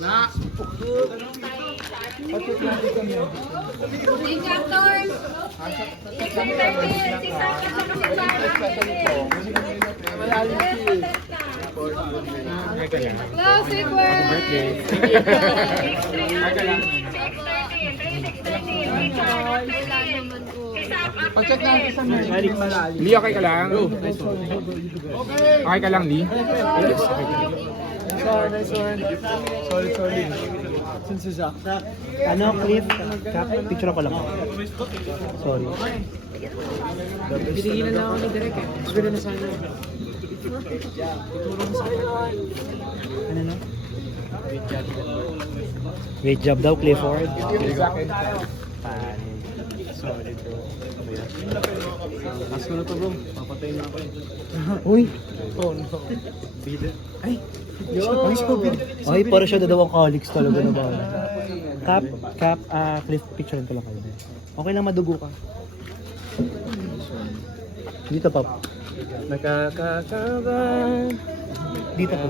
Classic Pag-check natin sa mga. Lee, okay ka lang? Okay ka lang, Lee? Nice one. Solid. Since si Zach. Ano, Cliff? Picture ko lang. Sorry. Pinigilan na ako ni Derek eh. Gusto na sana. Ano na? Great job daw, Clifford. Solid bro. Mas ko na to bro. Papatayin na ako eh. Uy! Oh no. Bida. Ay! Ay, para siya dadawang colleagues talaga na ba? Cliff, picture ko lang kayo. Okay lang, madugo ka. Dito pa. Nakakakaban. Dito pa.